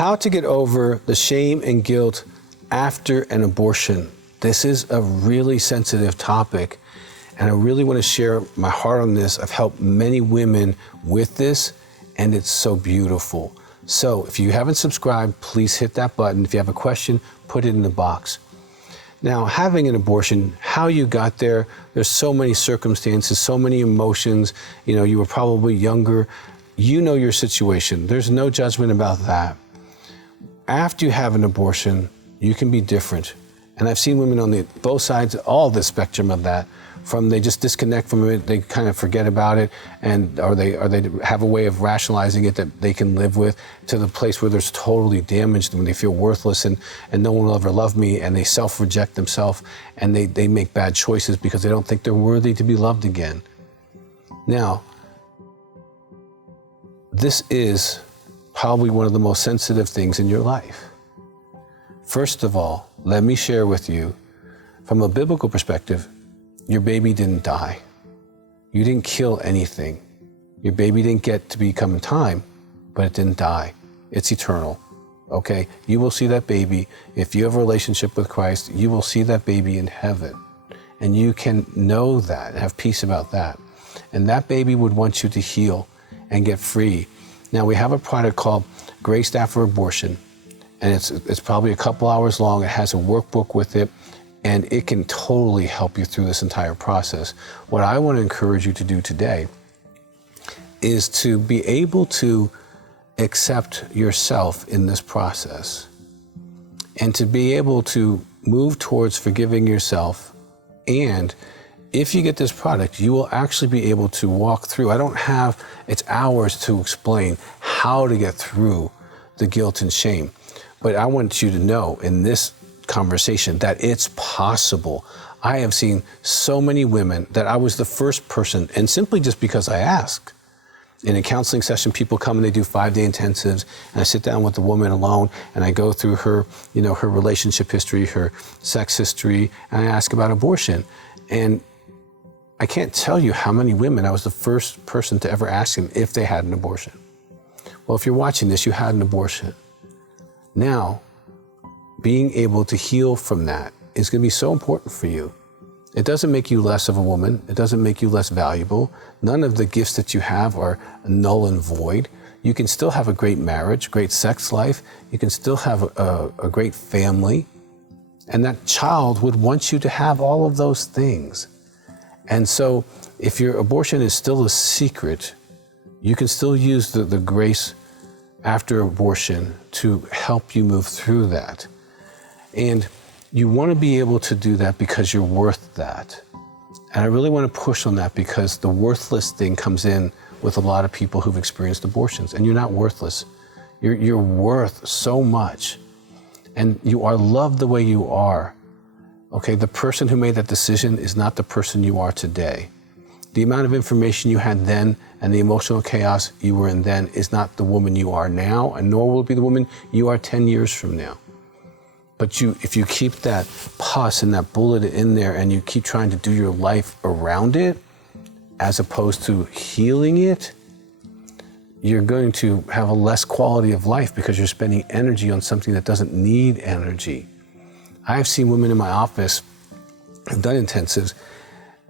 How to get over the shame and guilt after an abortion. This is a really sensitive topic, and I really want to share my heart on this. I've helped many women with this, and it's so beautiful. So if you haven't subscribed, please hit that button. If you have a question, put it in the box. Now, having an abortion, how you got there, there's so many circumstances, so many emotions. You know, you were probably younger. You know your situation. There's no judgment about that. After you have an abortion, you can be different. And I've seen women on both sides, all the spectrum of that, from they just disconnect from it, they kind of forget about it, or they have a way of rationalizing it that they can live with, to the place where they're totally damaged, when they feel worthless and no one will ever love me, and they self-reject themselves, and they make bad choices because they don't think they're worthy to be loved again. Now, this is probably one of the most sensitive things in your life. First of all, let me share with you, from a biblical perspective, your baby didn't die. You didn't kill anything. Your baby didn't get to become time, but it didn't die. It's eternal, okay? You will see that baby. If you have a relationship with Christ, you will see that baby in heaven. And you can know that, have peace about that. And that baby would want you to heal and get free. Now, we have a product called Grace After Abortion, and it's probably a couple hours long. It has a workbook with it, and it can totally help you through this entire process. What I want to encourage you to do today is to be able to accept yourself in this process, and to be able to move towards forgiving yourself. And if you get this product, you will actually be able to walk through. It's hours to explain how to get through the guilt and shame. But I want you to know in this conversation that it's possible. I have seen so many women that I was the first person, and simply just because I ask. In a counseling session, people come and they do 5-day intensives, and I sit down with the woman alone, and I go through her, her relationship history, her sex history, and I ask about abortion. And I can't tell you how many women I was the first person to ever ask them if they had an abortion. Well, if you're watching this, you had an abortion. Now, being able to heal from that is going to be so important for you. It doesn't make you less of a woman. It doesn't make you less valuable. None of the gifts that you have are null and void. You can still have a great marriage, great sex life. You can still have a great family. And that child would want you to have all of those things. And so if your abortion is still a secret, you can still use the grace after abortion to help you move through that. And you want to be able to do that because you're worth that. And I really want to push on that, because the worthless thing comes in with a lot of people who've experienced abortions. And you're not worthless. You're worth so much. And you are loved the way you are. Okay, the person who made that decision is not the person you are today. The amount of information you had then and the emotional chaos you were in then is not the woman you are now, and nor will it be the woman you are 10 years from now. But if you keep that pus and that bullet in there, and you keep trying to do your life around it, as opposed to healing it, you're going to have a less quality of life, because you're spending energy on something that doesn't need energy. I've seen women in my office who've done intensives,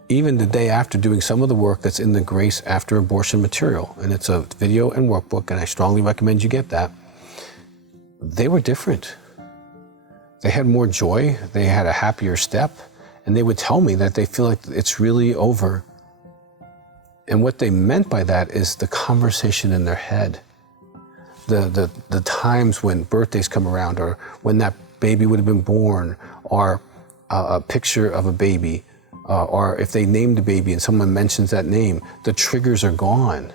even the day after doing some of the work that's in the Grace After Abortion material. And it's a video and workbook, and I strongly recommend you get that. They were different. They had more joy, they had a happier step, and they would tell me that they feel like it's really over. And what they meant by that is the conversation in their head. The times when birthdays come around, or when that baby would have been born, or a picture of a baby, or if they named a baby and someone mentions that name, the triggers are gone.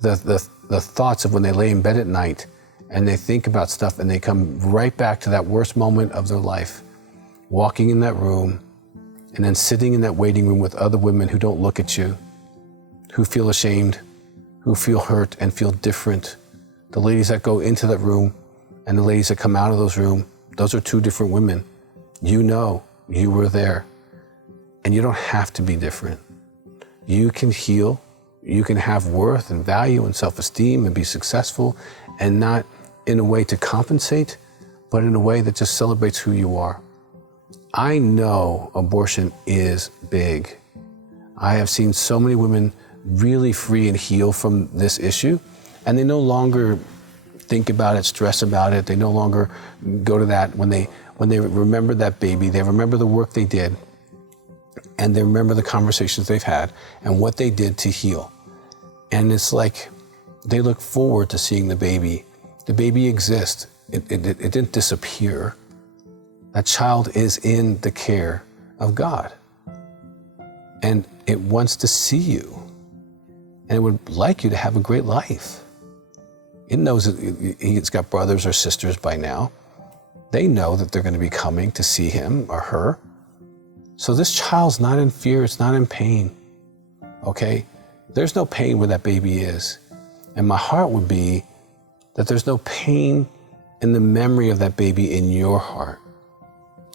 The thoughts of when they lay in bed at night and they think about stuff, and they come right back to that worst moment of their life, walking in that room, and then sitting in that waiting room with other women who don't look at you, who feel ashamed, who feel hurt and feel different. The ladies that go into that room and the ladies that come out of those are two different women. You know, you were there. And you don't have to be different. You can heal, you can have worth and value and self-esteem and be successful, and not in a way to compensate, but in a way that just celebrates who you are. I know abortion is big. I have seen so many women really free and heal from this issue, and they no longer think about it, stress about it. They no longer go to that when they remember that baby, they remember the work they did, and they remember the conversations they've had and what they did to heal. And it's like they look forward to seeing the baby. The baby exists. It didn't disappear. That child is in the care of God. And it wants to see you. And it would like you to have a great life. It knows that it's got brothers or sisters by now. They know that they're going to be coming to see him or her. So this child's not in fear, it's not in pain, okay? There's no pain where that baby is. And my heart would be that there's no pain in the memory of that baby in your heart.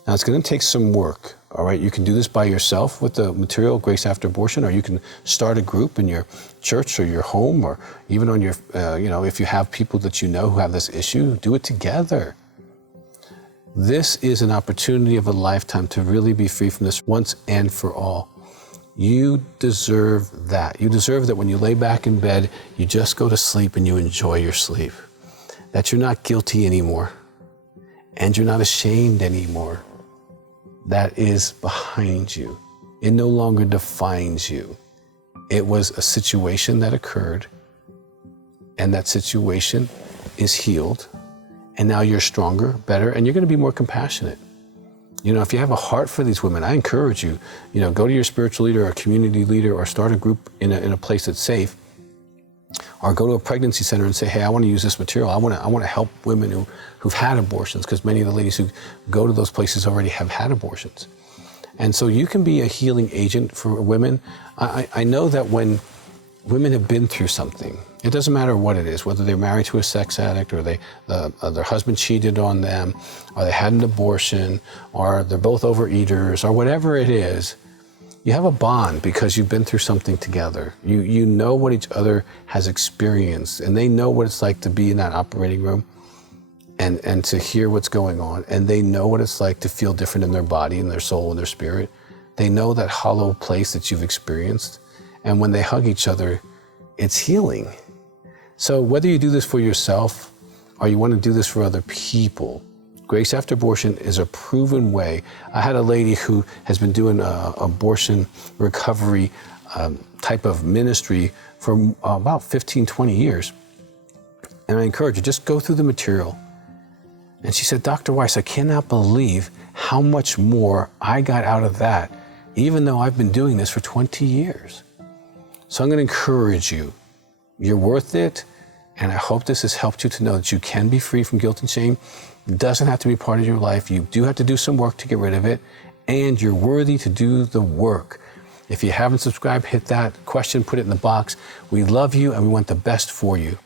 Now it's going to take some work, all right? You can do this by yourself with the material Grace After Abortion, or you can start a group in your church or your home, or even on your, if you have people that you know who have this issue, do it together. This is an opportunity of a lifetime to really be free from this once and for all. You deserve that. You deserve that when you lay back in bed, you just go to sleep and you enjoy your sleep. That you're not guilty anymore, and you're not ashamed anymore. That is behind you. It no longer defines you. It was a situation that occurred, and that situation is healed. And now you're stronger, better, and you're going to be more compassionate. You know, if you have a heart for these women, I encourage you, go to your spiritual leader or community leader, or start a group in a place that's safe, or go to a pregnancy center and say, hey, I want to use this material. I want to help women who've had abortions, because many of the ladies who go to those places already have had abortions. And so you can be a healing agent for women. I know that when women have been through something, it doesn't matter what it is, whether they're married to a sex addict, or their husband cheated on them, or they had an abortion, or they're both overeaters, or whatever it is, you have a bond because you've been through something together. You know what each other has experienced, and they know what it's like to be in that operating room and to hear what's going on. And they know what it's like to feel different in their body and their soul and their spirit. They know that hollow place that you've experienced. And when they hug each other, it's healing. So whether you do this for yourself or you want to do this for other people, Grace After Abortion is a proven way. I had a lady who has been doing abortion recovery type of ministry for about 15, 20 years. And I encourage you, just go through the material. And she said, Dr. Weiss, I cannot believe how much more I got out of that, even though I've been doing this for 20 years. So I'm going to encourage you. You're worth it. And I hope this has helped you to know that you can be free from guilt and shame. It doesn't have to be part of your life. You do have to do some work to get rid of it. And you're worthy to do the work. If you haven't subscribed, hit that question, put it in the box. We love you and we want the best for you.